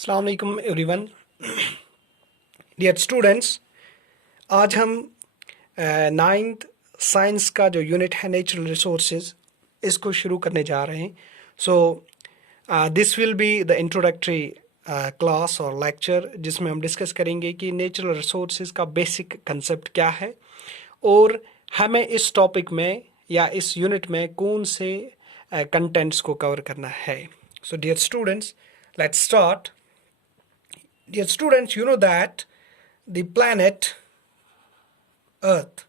अस्सलाम वालेकुम everyone. Dear students, आज हम नाइन्थ साइंस का जो यूनिट है नेचुरल रिसोर्सेज इसको शुरू करने जा रहे हैं। So this will be the introductory class और लेक्चर जिसमें हम डिस्कस करेंगे कि नेचुरल रिसोर्सेज का बेसिक कंसेप्ट क्या है और हमें इस टॉपिक में या इस यूनिट में कौन से कंटेंट्स को कवर करना है। So dear students, let's start. Dear students, you know that the planet Earth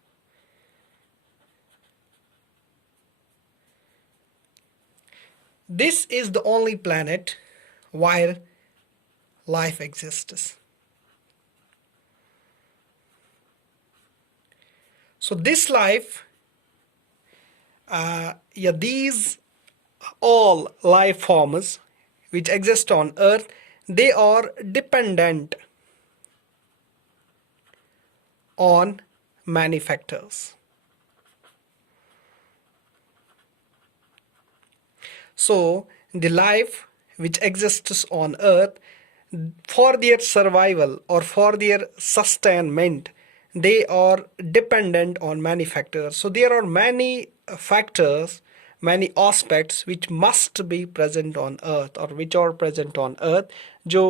this is the only planet where life exists. So this life, these all life forms which exist on Earth, they are dependent on many factors. So the life which exists on Earth, for their survival or for their sustainment, they are dependent on many factors. So there are many factors, many aspects which must be present on Earth or which are present on Earth जो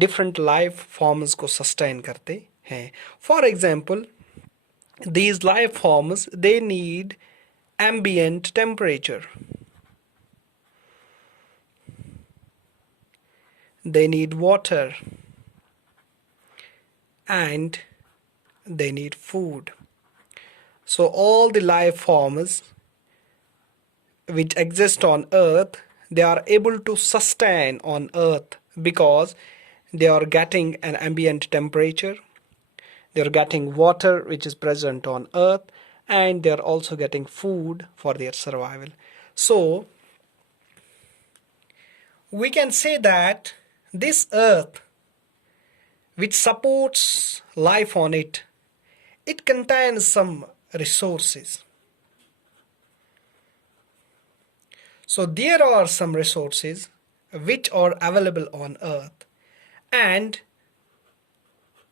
different life forms को sustain करते हैं. For example, these life forms, they need ambient temperature. They need water and they need food. So all the life forms which exist on Earth, they are able to sustain on Earth because they are getting an ambient temperature, they are getting water which is present on Earth, and they are also getting food for their survival. So we can say that this Earth which supports life on it, it contains some resources. So there are some resources which are available on Earth, and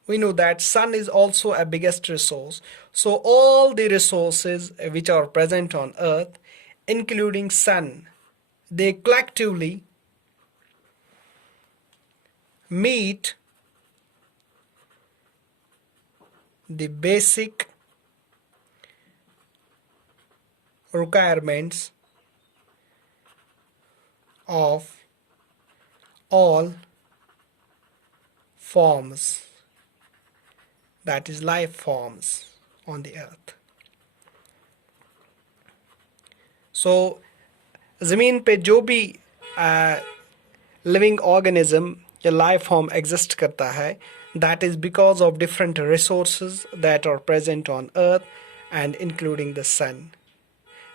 we know that sun is also a biggest resource. So all the resources which are present on Earth, including sun, they collectively meet the basic requirements of all forms, that is life forms on the Earth. So ज़मीन पे जो भी living organism या life form exist करता है, that is because of different resources that are present on Earth and including the sun,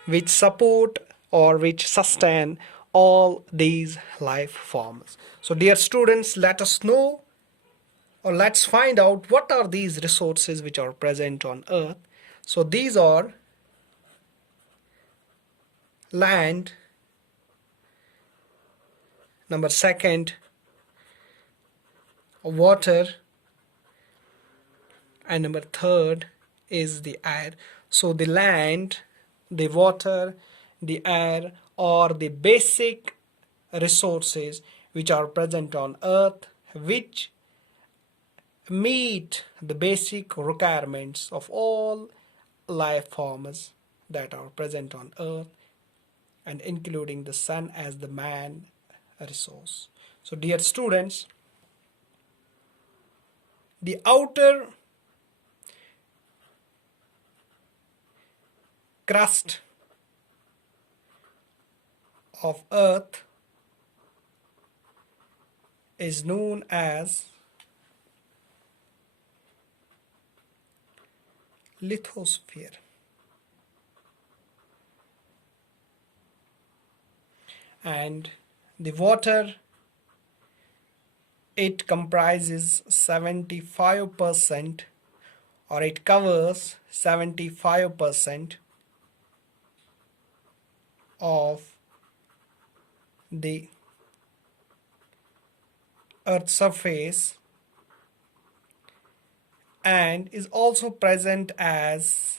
which support or which sustain all these life forms. So dear students, let us know or let's find out what are these resources which are present on Earth. So these are land, number second water, and number third is the air. So the land, the water, the air are the basic resources which are present on Earth, which meet the basic requirements of all life forms that are present on Earth, and including the sun as the main resource. So dear students, the outer crust of Earth is known as lithosphere, and the water, it comprises 75% or it covers 75% of the Earth's surface and is also present as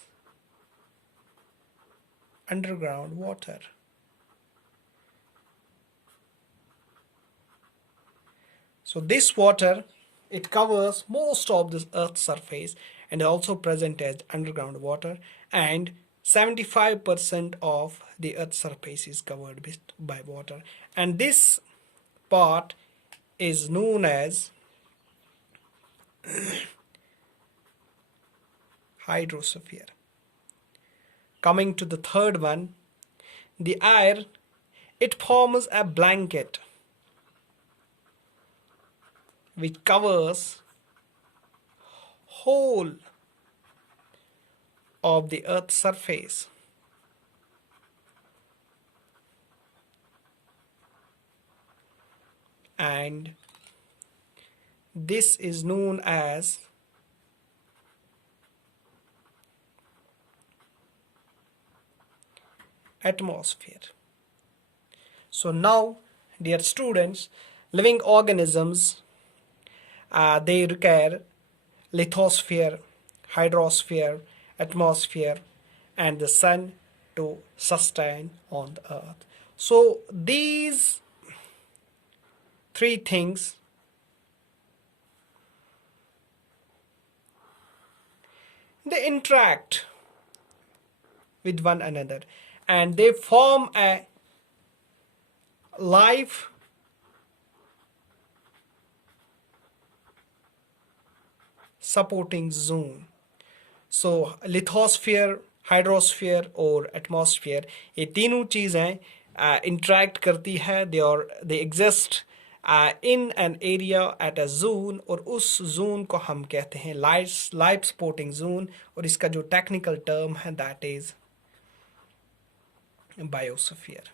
underground water. So this water, it covers most of this Earth's surface and also present as underground water, and 75% of the Earth's surface is covered by water, and this part is known as hydrosphere. Coming to the third one, the air, it forms a blanket which covers whole of the Earth's surface. And this is known as atmosphere. So now, dear students, living organisms, they require lithosphere, hydrosphere, atmosphere, and the sun to sustain on the earth. So these three things, they interact with one another and they form a life supporting zone. So lithosphere, hydrosphere और atmosphere, ये तीनों चीज़ें interact करती है, they exist in an area at a zone, और उस zone को हम कहते हैं life supporting zone, और इसका जो technical term है that is biosphere.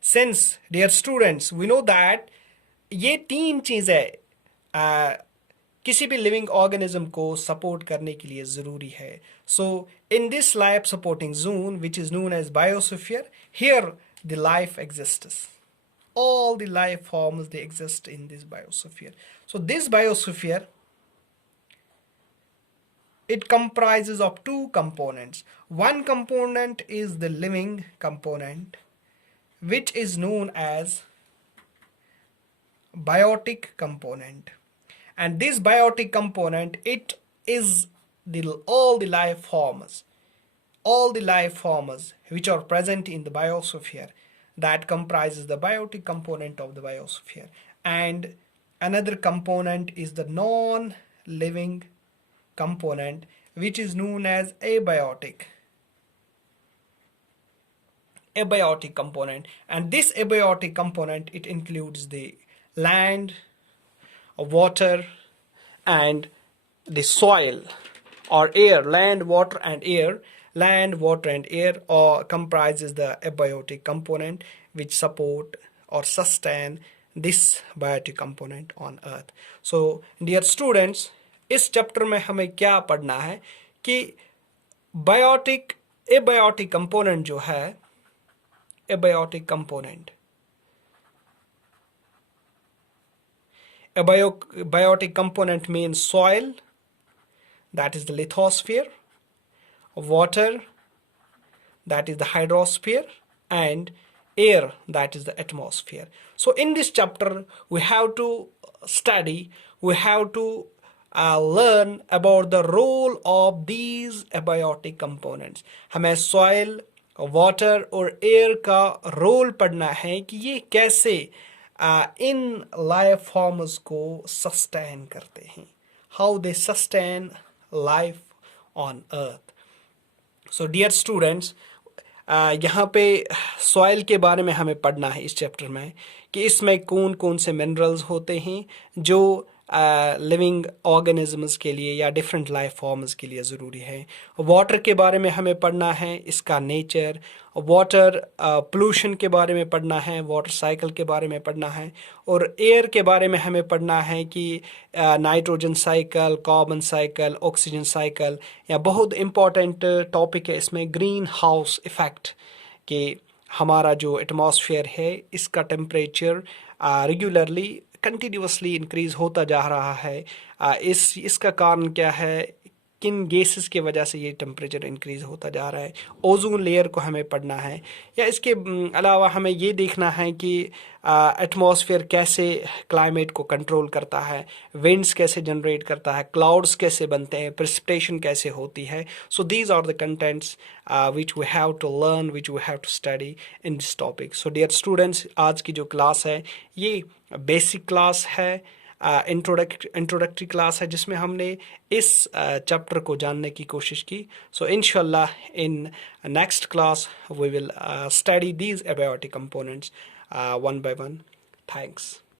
Since, dear students, we know that ये तीन चीज़ें किसी भी लिविंग ऑर्गेनिज्म को सपोर्ट करने के लिए ज़रूरी है. So in this life supporting zone which is known as biosphere, here the life exists. All the life forms, they exist in this biosphere. So this biosphere, it comprises of two components. One component is the living component, which is known as biotic component. And this biotic component, it is all the life forms which are present in the biosphere, that comprises the biotic component of the biosphere. And another component is the non-living component, which is known as abiotic component. And this abiotic component, it includes the land, water, and the soil or air. Land, water, and air or comprises the abiotic component which support or sustain this biotic component on earth. So dear students, इस chapter में हमें क्या पढ़ना है कि abiotic component जो है, abiotic component, a biotic component means soil, that is the lithosphere, water, that is the hydrosphere, and air, that is the atmosphere. So in this chapter we have to study, we have to learn about the role of these abiotic components. हमें soil, water और air का role पढ़ना है कि ये कैसे इन life forms को sustain करते हैं, how they sustain life on earth. So dear students, यहाँ पे soil के बारे में हमें पढ़ना है इस चैप्टर में कि इसमें कौन कौन से मिनरल्स होते हैं जो लिविंग ऑर्गेनिजम्स के लिए या डिफरेंट लाइफ फॉर्म्स के लिए ज़रूरी है. वाटर के बारे में हमें पढ़ना है, इसका नेचर, वाटर पोल्यूशन के बारे में पढ़ना है, वाटर साइकिल के बारे में पढ़ना है, और एयर के बारे में हमें पढ़ना है कि nitrogen cycle, carbon cycle, oxygen cycle, या बहुत इम्पॉर्टेंट टॉपिक है इसमें ग्रीन हाउस इफ़ेक्ट, कि हमारा जो एटमॉस्फेयर है इसका टेम्परेचर रेगुलरली कंटिन्यूसली इंक्रीज़ होता जा रहा है। इसका कारण क्या है, किन गैसेस की वजह से ये टेम्परेचर इंक्रीज़ होता जा रहा है, ओजोन लेयर को हमें पढ़ना है। या इसके अलावा हमें ये देखना है कि एटमॉस्फेयर कैसे क्लाइमेट को कंट्रोल करता है, विंड्स कैसे जनरेट करता है, क्लाउड्स कैसे बनते हैं, प्रेसिपिटेशन कैसे होती है। So these are the contents which we have to learn, which we have to study in this topic. So dear students, आज की जो क्लास है ये बेसिक क्लास है, इंट्रोडक्टरी क्लास है, जिसमें हमने इस चैप्टर को जानने की कोशिश की। सो इंशाल्लाह in next class we will study these abiotic components one by one. Thanks.